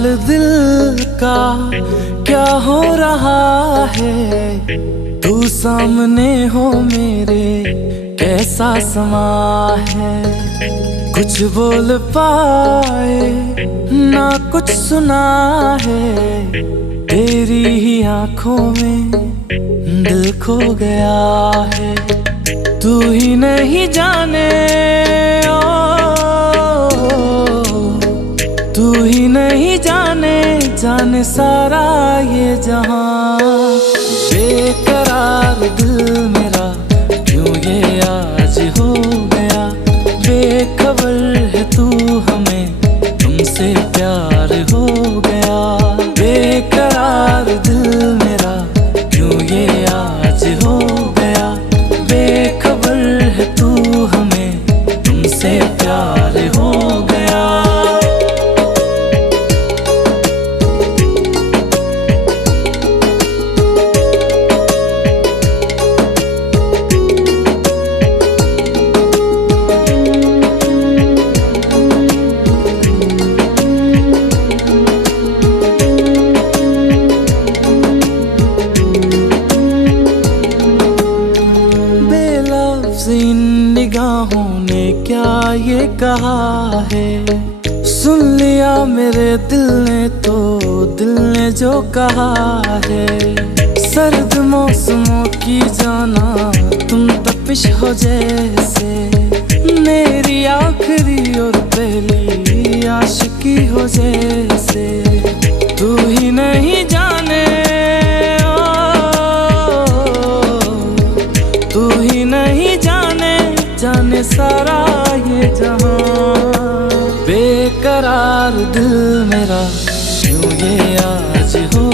हाल दिल का क्या हो रहा है, तू सामने हो मेरे कैसा समा है। कुछ बोल पाए ना कुछ सुना है, तेरी ही आंखों में दिल खो गया है। तू ही नहीं जाने तू ही नहीं जाने जाने सारा ये जहां। बेकरार दिल मेरा क्यों ये आज हो गया, बेखबर है तू हमें तुमसे प्यार हो गया। बेकरार दिल मेरा क्यों ये आज हो गया, बेखबर है तू हमें तुमसे प्यार हो गया। इन निगाहों ने क्या ये कहा है, सुन लिया मेरे दिल ने तो दिल ने जो कहा है। सर्द मौसमों की जाना तुम तपिश हो जैसे, मेरी आखिरी और पहली आशिकी हो जैसे। तू ही नहीं जाने तू ही नहीं जाने सारा ये जहां। बेकरार दिल मेरा क्यों ये आज हो